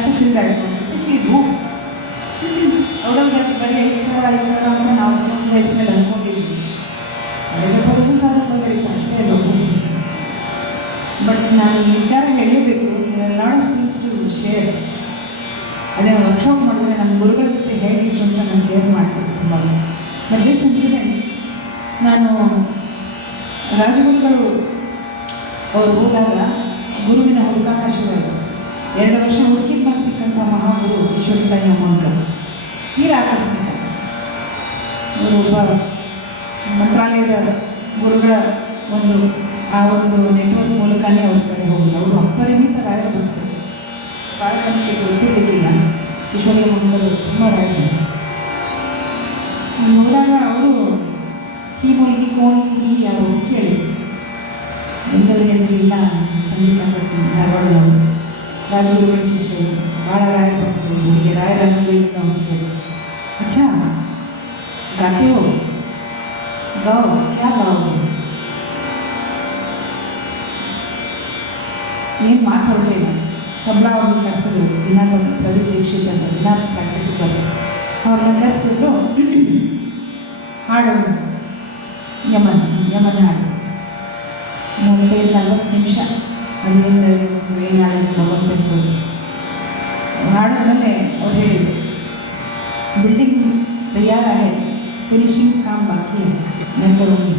ಜಾಸ್ತಿ ಫೀಲ್ ಆಗುತ್ತೆ, ಎಸ್ಪೆಷಲಿ ಇದು ಔಡವ್ ಬರೀ 5,000 ಅಂತ ನಾವು ಚಿಕ್ಕ ವಯಸ್ಸಿನಲ್ಲಿ ಅಂದ್ಕೊಂಡಿದ್ವಿ. ಪ್ರೊಫೆಸರ್ಸ್ ಆದರೂ ವೆರಿ ಅಷ್ಟೇ ಅಲ್ಲ. ಬಟ್ ನಾನು ಈ ವಿಚಾರ ಹೇಳಲೇಬೇಕು, lot of things to share. ಅದೇ ವರ್ಕ್ಶಾಪ್ ಮಾಡಿದ್ರೆ ನನ್ನ ಗುರುಗಳ ಜೊತೆ ಹೇಗಿತ್ತು ಅಂತ ನಾನು ಶೇರ್ ಮಾಡ್ತೀನಿ ತುಂಬ. ಬಟ್ ದಿಸ್ ಇನ್ಸಿಡೆಂಟ್, ನಾನು ರಾಜಗುರುಗಳು ಅವ್ರು ಹೋದಾಗ ಗುರುವಿನ ಹುಡುಕಾಟ ಶುರುವಾಯಿತು. 2 ವರ್ಷ ಹುಡುಕಿದ ಮೇಲೆ ಸಿಕ್ಕಂಥ ಮಹಾಗುರು ಕಿಶೋರಿಕಾಯಿ ಅಮ್ಮಂಕರ್ ತೀರಾ ಆಕಸ್ಮಿಕ. ಅವರು ಒಬ್ಬ ಮಂತ್ರಾಲಯದ ಗುರುಗಳ ಆ ಒಂದು ನೆಟ್ವರ್ಕ್ ಮೂಲಕನೇ ಅವ್ರ ಕಡೆ ಹೋಗಿಲ್ಲ. ಅವರು ಅಪರಿಮಿತ ರಾಯರ ಭಕ್ತರು. ಕಾಲಕ್ಕೆ ಗೊತ್ತಿರಲಿಕ್ಕಿಲ್ಲ ಕಿಶೋರಿ ಅಮ್ಮಂಕರ್ ತುಂಬ ರಾಯರು. ಅಲ್ಲಿ ಹೋದಾಗ ಅವರು ಈ ಮುಲ್ಗಿ ಕೋಣಿ ಹುಡುಗಿ ಯಾರು ಅಂತ ಕೇಳಿದ್ರು. ಒಂದವರು ಹೇಳಿದ್ರು, ಇಲ್ಲ ಸಂಗೀತ ಭಟ್ಟಿ ಧಾರವಾಡದವರು, ರಾಜಗುರುಗಳ ಶಿಷ್ಯರು, ಭಾಳ ರಾಯರ ಭಕ್ತರು, ಹುಡುಗಿ ರಾಯರ ಅಂಗಡಿಯಿಂದ ಹೋಗ್ತಾರೆ. अच्छा गाते हो, गाओ, क्या गाओगे? ಏನು ಮಾತು ಹೊರಲಿಲ್ಲ. ತಬಲಾ ಅವ್ರನ್ನ ಕರೆಸಿದ್ರು, ದಿನ ಪ್ರದೀಪ್ ದೀಕ್ಷಿತ್ ಅಂತ ದಿನ ಪ್ರಾಕ್ಟೀಸಿಗೆ ಬರ್ತಾರೆ. ಅವ್ರನ್ನ ಕರೆಸಿದ್ರು, ಹಾಡೋದು ಯಮನ ಹಾಡು 35-40 ನಿಮಿಷ. ಅದರಿಂದ ಏನು ಹಾಡೋದು ಭಗವಂತನ ಹಾಡಿದ್ಮೇಲೆ ಅವ್ರು ಹೇಳಿದರು, बिल्डिंग तैयार है, फिनिशिंग काम बाकी है, मैं करूँगी.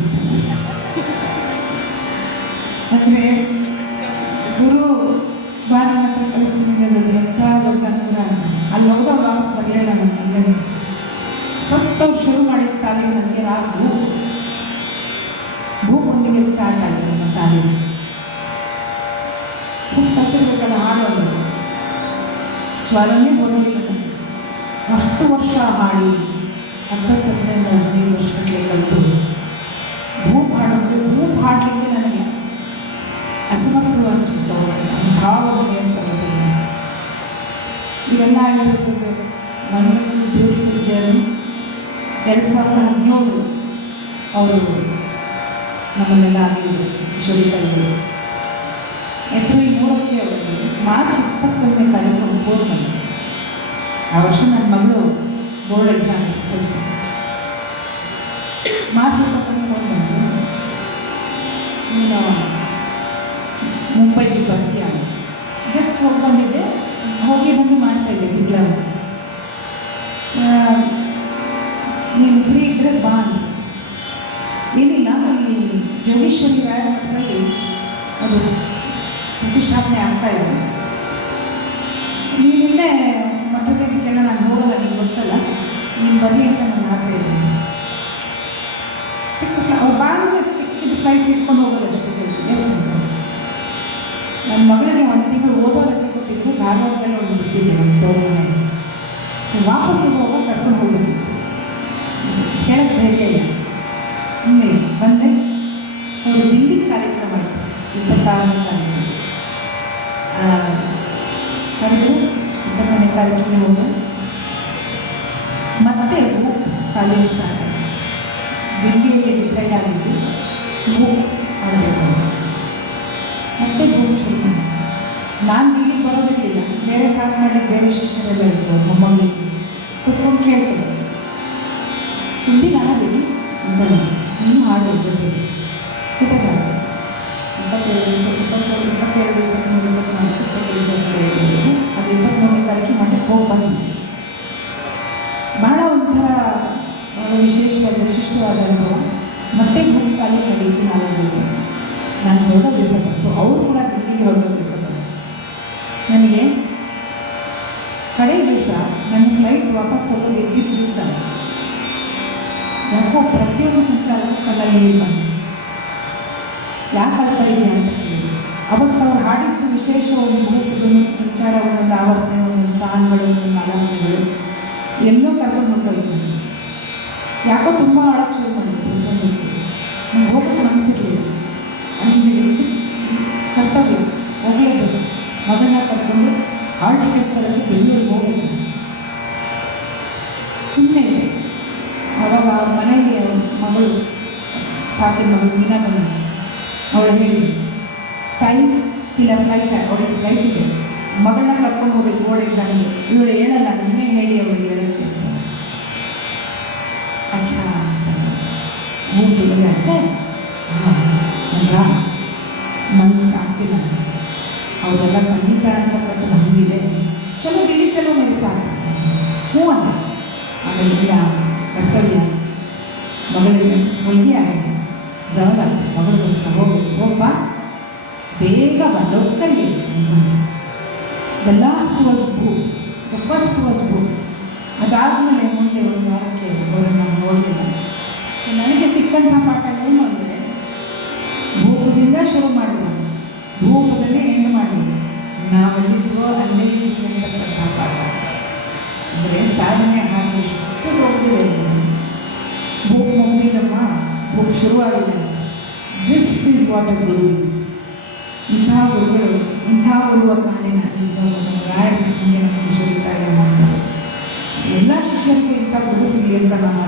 ಅಂದರೆ ಗುರು ಬಾ ನನ್ನ ಹತ್ರ ಕಲಿಸ್ತೀನಿ ಅನ್ನೋದು ಎಂಥ ದೊಡ್ಡ ಅನುಗ್ರಹ. ಅಲ್ಲಿ ಹೋದವ್ರು ವಾಪಸ್ ಬರಲಿಲ್ಲ. ನನಗೆ ಫಸ್ಟ್ ಅವ್ರು ಶುರು ಮಾಡಿದ ತಾಲೀಮು ನನಗೆ ರಾಗ ಭೂಪೊಂದಿಗೆ ಸ್ಟಾರ್ಟ್ ಆಯಿತು ನನ್ನ ತಾಲೀಮು. ಕತ್ತಿರ್ಬೇಕಲ್ಲ ಹಾಡೋದು, ಸ್ವರನೇ ಬರೋದಿಲ್ಲ. ಅಷ್ಟು ವರ್ಷ ಹಾಡಿ 10-15 ವರ್ಷಕ್ಕೆ ಕಲಿತು ಭೂಪ್ ಹಾಡೋದು, ಭೂಪ್ ಹಾಡಲಿಕ್ಕೆ ನನಗೆ ಅಸಮರ್ಥರು ಅನಿಸ್ಬಿಟ್ಟು ಅಂಥ ಬಗ್ಗೆ ಅಂತ ಗೊತ್ತಿಲ್ಲ. ಇವೆಲ್ಲ ಆಗಿರೋದು ನನ್ನ ಬ್ಯೂಟಿಫುಲ್ ಜರ್ನಿ. 2017 ಅವರು ನಮ್ಮನ್ನೆಲ್ಲ ಆಗಿದ್ರು ಕಿಶೋರಿಕಾಯಿಗಳು. ಏಪ್ರಿಲ್ 3ಕ್ಕೆ ಅವರಿಗೆ ಮಾರ್ಚ್ 21ನೇ ತಾರೀಕು ಫೋನ್ ಬಂತು. ಆ ವರ್ಷ ನನ್ನ ಮಗಳು ಬೋರ್ಡ್ ಎಕ್ಸಾಮ್ SSLC. ಮಾರ್ಚ್ 20ಕ್ಕೆ ಫೋನ್ ಬಂತು, ನೀನು ಮುಂಬೈಗೆ ಬರ್ತೀಯ? ಜಸ್ಟ್ ಹೋಗಿ ಬಂದಿದ್ದೆ, ಹೋಗಿ ಬಂದು ಮಾಡ್ತಾಯಿದ್ದೆ ತಿಂಗಳ ಮುಂಚೆ. ನೀನು ಫ್ರೀ ಇದ್ದರೆ ಬಾ ಅಂತ. ಏನಿಲ್ಲ, ಇಲ್ಲಿ ಜೋಗೇಶ್ವರಿ ರಾಯರ ಮಠದಲ್ಲಿ ಅದು ಪ್ರತಿಷ್ಠಾಪನೆ ಆಗ್ತಾಯಿದೆ. ನೀನಿಂದೆ ಮಠದಕ್ಕೆಲ್ಲ ನಾನು ಹೋಗಲ್ಲ, ನಿಮ್ಗೆ ಗೊತ್ತಲ್ಲ, ನೀನು ಬರಲಿ ಅಂತ ನನ್ನ ಆಸೆ ಇದೆ. ಅವ್ರು ಬಾಗಿಲು ಸಿಕ್ಕಿದ್ದು ಫ್ಲೈಟ್ ಇಟ್ಕೊಂಡು ಹೋಗೋದು ಅಷ್ಟೇ ಕೆಲಸ. ಎಸ್ ಅಂತ ನನ್ನ ಮಗಳಿಗೆ 1 ತಿಂಗಳು ಓದೋ ರಜೆ ಕೊಟ್ಟಿದ್ದು, ಧಾರವಾಡದಲ್ಲಿ ಒಂದು ಬಿಟ್ಟಿದ್ದೆ ನಮ್ಮ ತೋರಣೆ. ಸೊ ವಾಪಸ್ ಹೋಗೋದು ಕರ್ಕೊಂಡು ಹೋಗಬೇಕಿತ್ತು. ಹೇಳಕ್ಕೆ ಧೈರ್ಯ ಇಲ್ಲ, ಸುಮ್ಮನೆ ಬಂದೆ. ಅವರು ದಿಲ್ಲಿ ಕಾರ್ಯಕ್ರಮ ಆಯಿತು 26ನೇ ತಾರೀಕು. ಕರೆದು 20ನೇ ತಾರೀಕಿಗೆ ಹೋಗಿ ಮತ್ತೆ ತಾಲೀಮು ಸ್ಟಾರ್ಟ್ ಆಯಿತು. ದಿಲ್ಲಿಯಲ್ಲಿ ಡಿಸೈಡ್ ಆಗಿದ್ದು ಮೂಕ್ ಮಾಡಬೇಕು ಅಂತ. ಮತ್ತೆ ಮೂಕ್ ಶುರು ಮಾಡಿ. ನಾನು ದಿಲ್ಲಿಗೆ ಬರೋದಿರಲಿಲ್ಲ, ಬೇರೆ ಸಾಕು ಮಾಡಲಿಕ್ಕೆ ಬೇರೆ ಶಿಷ್ಯರೆಲ್ಲ ಇದ್ರು. ಮೊಮ್ಮಗಳಿಗೆ ಕುತ್ಕೊಂಡು ಕೇಳ್ತಾರೆ, ತುಂಬಿಗೆ ಆಗಬೇಡಿ ಅಂತ ಇನ್ನೂ ಹಾಡು ಜೊತೆಗೆ ಕೂತಾಗ 22, 23, 24, ಅದು 23ನೇ ತಾರೀಕಿಗೆ ಮಠಕ್ಕೆ ಹೋಗಿ ಬಂದ್ವಿ. ಭಾಳ ಒಂಥರ ವಿಶೇಷವಾದ ವಿಶಿಷ್ಟವಾದ ಅನುಭವ. ಮತ್ತೆ ಮೂರು ತಾಲೀಮು ನಡೀತು 4 ದಿವಸ. ನಾನು ಹೊರಡೋ ದಿವಸ ಬಂತು, ಅವರು ಕೂಡ ದಿಲ್ಲಿಗೆ ಹೊರಡೋ ದಿವಸ ಬಂತು. ನನಗೆ ಕಡೆ ದಿವಸ ನನ್ನ ಫ್ಲೈಟ್ ವಾಪಸ್ ಹೋಗೋದು ಇದ್ದಿದ್ದ ದಿವಸ ಯಾಕೋ ಪ್ರತಿಯೊಂದು ಸಂಚಾರಕಲ್ಲಿ ಬಂತು. ಯಾಕೆ ಆಡ್ತಾ ಇದೆಯಾ ಅಂತ ಕೇಳಿ. ಅವತ್ತು ಅವ್ರು ಹಾಡಿದ್ದು ವಿಶೇಷ ಒಂದು ಗ್ರೂಪ್ದು ಸಂಚಾರ, ಒಂದೊಂದು ಆವರ್ತನೆ, ಒಂದೊಂದು ತಾನ್ಗಳು, ಒಂದೊಂದು ಆಲಾಪನೆಗಳು ಎಲ್ಲೋ ಕರ್ಕೊಂಡು ಹೊಂಟೋಯ್ತು. ಯಾಕೋ ತುಂಬ ಆಡೋಕ್ಕೆ ಶುರು ಮಾಡಿದ್ರು. ನಂಗೆ ಹೋಗೋಕ್ಕೆ ಮನಸ್ಸಿರಲಿಲ್ಲ. ಅಲ್ಲಿಂದ ಕರ್ತವ್ಯ ಹೋಗಲೇಬೇಕು. ಮಗಳನ್ನ ಕರ್ಕೊಂಡು ಹಾಲ್ ಟಿಕೆಟ್ ತರೋಕ್ಕೆ ಬೆಂಗಳೂರಿಗೆ ಹೋಗಬೇಕು. ಸುಮ್ಮನೆ ಇದೆ. ಆವಾಗ ಅವ್ರ ಮನೆಯಲ್ಲಿ ಅವ್ರ ಮಗಳು, ಸಾಕಿನ ಮಗಳು ಮೀನಾ ಬಂದು ಅವಳು ಹೇಳಿ, ತಾಯಿ ಇಲ್ಲ ಫ್ಲೈಟ್, ಅವಳಿಗೆ ಫ್ಲೈಟ್ ಇದೆ, ಮಗಳನ್ನ ಕರ್ಕೊಂಡು ಹೋಗ್ಬೇಕು ಬೋರ್ಡ್ ಎಕ್ಸಾಮ್ಗೆ, ಇವಳು ಹೇಳಲ್ಲ, ನೀವೇ ಹೇಳಿ ಅವಳಿಗೆ ಹೇಳಕ್ಕೆ ಅಂತ. ಅಚ್ಚಾ ಮೂಟು ಅಚ್ಚೆ ಮಜಾ ನಂಗೆ ಸಾಕ್ತಿಲ್ಲ, ಅವರೆಲ್ಲ ಸಂಗೀತ ಅಂತಕ್ಕಂಥದ್ದು ಹಂಗಿದೆ, ಚಲೋ ದಿಲ್ಲಿ ಚಲೋ ಮೇಲೆ ಸಾಕು ಹ್ಞೂ ಅಂತ. ಆಮೇಲೆ ಇಲ್ಲ ಕರ್ತವ್ಯ ಮಗಳಿಗೆ ಹೊಲಿಗೆ ಆಗಿದೆ ಜವಲ ಮಗಳಿಗೋಸ್ಕರ ಹೋಗ್ಬೇಕು, ಹೋಗ್ಬಾ ಬೇಗ ಬಾ ಲೋಕಲ್ಲಿ ಅಂತಂದ್ರೆ. The last was book, the first was book. ಅದಾದಮೇಲೆ ಮುಂದೆ ಒಂದು ವಾರಕ್ಕೆ ಅವರನ್ನು ನೋಡಲಿಲ್ಲ. ನನಗೆ ಸಿಕ್ಕಂಥ ಪಾಠ ಏನು ಅಂದರೆ, ಭೂಪದಿಂದ ಶುರು ಮಾಡಿದ, ಧೂಪದಲ್ಲೇ ಏನು ಮಾಡಿದೆ, ನಾವೆಲ್ಲಿದ್ವೋ ಅಲ್ಲೇ ಇದ್ದೀವಿ ಅಂತಕ್ಕಂಥ ಪಾಠ. ಅಂದರೆ ಸಾಧನೆ ಹಾಗೆ ಎಷ್ಟು ಹೋಗ್ತಿದೆ, ಭೂಪ್ ಮುಗ್ದಿಲ್ಲಮ್ಮ, ಭೂಪ್ ಶುರುವಾಗಿದೆ. This is what a Guru is. ಇಂತಹ ಗುರುಗಳು, ಇಂತಹ ಗುರುವ ಕಾಣಿನ ನಿಜವಾದ ರಾಯರ ಹಿಂಗೆ ನಮ್ಮ ಶಿಷ್ಯರಿದ್ದಾರೆ ಮಾಡ್ತಾರೆ. ಎಲ್ಲ ಶಿಷ್ಯರಿಗೆ ಇಂಥ ಗುರು ಸಿಗಲಿ ಅಂತ ನಾನು